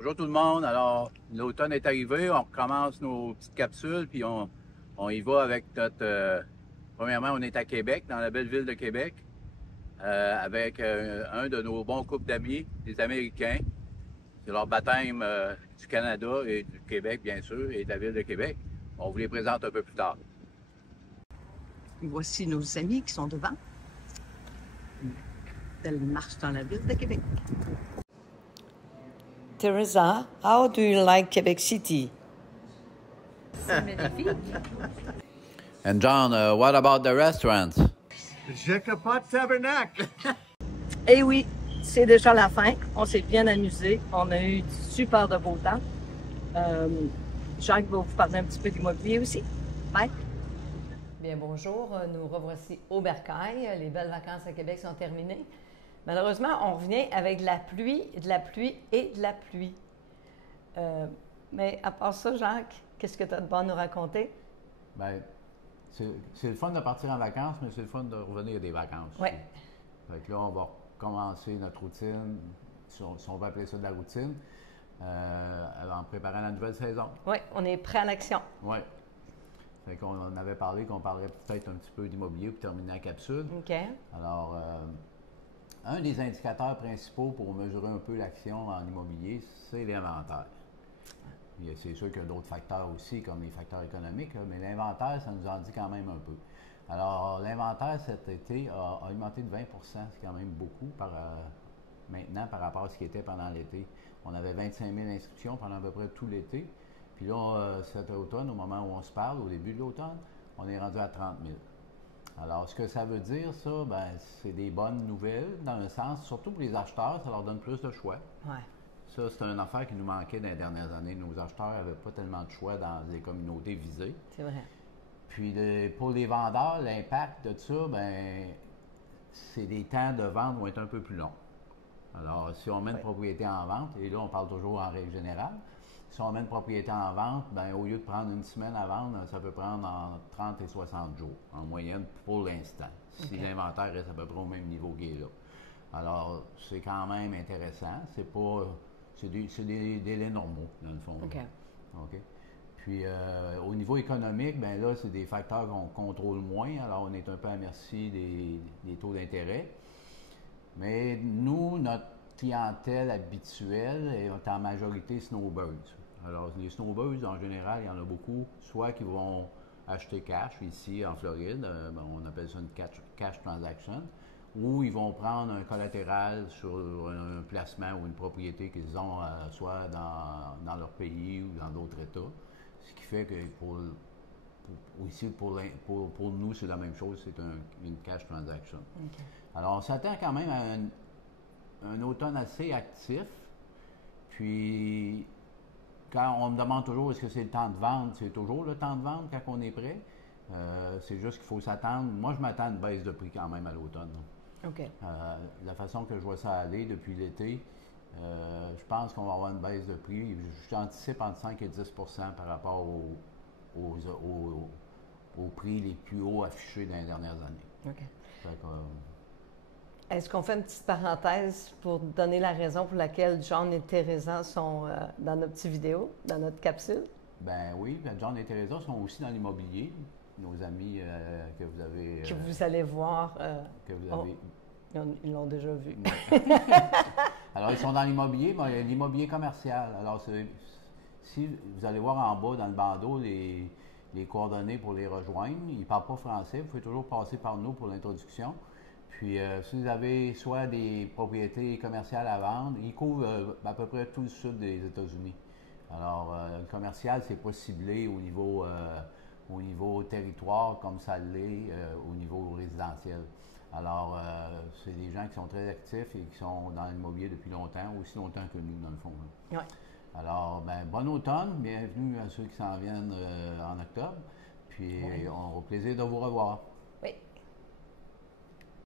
Bonjour tout le monde. Alors, l'automne est arrivé, on recommence nos petites capsules, puis on y va avec notre... premièrement, on est à Québec, dans la belle ville de Québec, avec un de nos bons couples d'amis, des Américains. C'est leur baptême du Canada et du Québec, bien sûr, et de la ville de Québec. On vous les présente un peu plus tard. Voici nos amis qui sont devant. Belle marche dans la ville de Québec. Teresa, how do you like Quebec City? C'est magnifique. And John, what about the restaurants? Jacopot Tabernacle. Eh oui, c'est déjà la fin. On s'est bien amusé. On a eu du super de beau temps. Jacques va vous parler un petit peu d'immobilier aussi. Bye. Bien, bonjour. Nous revoici au Bercail. Les belles vacances à Québec sont terminées. Malheureusement, on revient avec de la pluie et de la pluie. Mais à part ça, Jacques, qu'est-ce que tu as de bon à nous raconter? Bien, c'est le fun de partir en vacances, mais c'est le fun de revenir des vacances. Oui. Fait que là, on va commencer notre routine, si on va appeler ça de la routine, en préparant la nouvelle saison. Oui, on est prêt à l'action. Oui. Fait qu'on avait parlé qu'on parlerait peut-être un petit peu d'immobilier pour terminer la capsule. OK. Alors, un des indicateurs principaux pour mesurer un peu l'action en immobilier, c'est l'inventaire. C'est sûr qu'il y a d'autres facteurs aussi, comme les facteurs économiques, mais l'inventaire, ça nous en dit quand même un peu. Alors, l'inventaire cet été a augmenté de 20 c'est quand même beaucoup maintenant par rapport à ce qui était pendant l'été. On avait 25 000 inscriptions pendant à peu près tout l'été. Puis là, cet automne, au moment où on se parle, au début de l'automne, on est rendu à 30 000. Alors, ce que ça veut dire, ça, ben, c'est des bonnes nouvelles, dans le sens, surtout pour les acheteurs, ça leur donne plus de choix. Ouais. Ça, c'est une affaire qui nous manquait dans les dernières années. Nos acheteurs n'avaient pas tellement de choix dans les communautés visées. C'est vrai. Puis, pour les vendeurs, l'impact de ça, ben, c'est des temps de vente vont être un peu plus longs. Alors, si on met une propriété en vente, et là, on parle toujours en règle générale, si on met une propriété en vente, ben, au lieu de prendre une semaine à vendre, ça peut prendre entre 30 et 60 jours, en moyenne, pour l'instant, si l'inventaire reste à peu près au même niveau qu'il est là. Alors, c'est quand même intéressant. C'est des délais normaux, dans le fond. OK. Puis, au niveau économique, ben là, c'est des facteurs qu'on contrôle moins. Alors, on est un peu à merci des taux d'intérêt. Mais nous, notre clientèle habituelle est en majorité snowbirds. Alors, les snowbirds, en général, il y en a beaucoup, soit qui vont acheter cash, ici en Floride, on appelle ça une cash transaction, ou ils vont prendre un collatéral sur un placement ou une propriété qu'ils ont soit dans leur pays ou dans d'autres États. Ce qui fait que pour nous, c'est la même chose, c'est une cash transaction. Okay. Alors, on s'attend quand même à un automne assez actif. Puis, quand on me demande toujours est-ce que c'est le temps de vendre, c'est toujours le temps de vendre quand on est prêt. C'est juste qu'il faut s'attendre. Moi, je m'attends à une baisse de prix quand même à l'automne. OK. La façon que je vois ça aller depuis l'été, je pense qu'on va avoir une baisse de prix. J'anticipe entre 5 et 10 par rapport aux prix les plus hauts affichés dans les dernières années. OK. Est-ce qu'on fait une petite parenthèse pour donner la raison pour laquelle John et Teresa sont dans notre petite vidéo, dans notre capsule? Ben oui, John et Teresa sont aussi dans l'immobilier. Nos amis que vous avez... que vous allez voir. Que vous avez... Ils l'ont déjà vu. Alors, ils sont dans l'immobilier, mais l'immobilier commercial. Alors, si vous allez voir en bas dans le bandeau les coordonnées pour les rejoindre, ils ne parlent pas français, vous pouvez toujours passer par nous pour l'introduction. Puis, si vous avez soit des propriétés commerciales à vendre, ils couvrent à peu près tout le sud des États-Unis. Alors, le commercial, c'est pas ciblé au niveau territoire comme ça l'est au niveau résidentiel. Alors, c'est des gens qui sont très actifs et qui sont dans l'immobilier depuis longtemps, aussi longtemps que nous, dans le fond. Oui. Alors, ben, bon automne, bienvenue à ceux qui s'en viennent en octobre, puis on aura plaisir de vous revoir.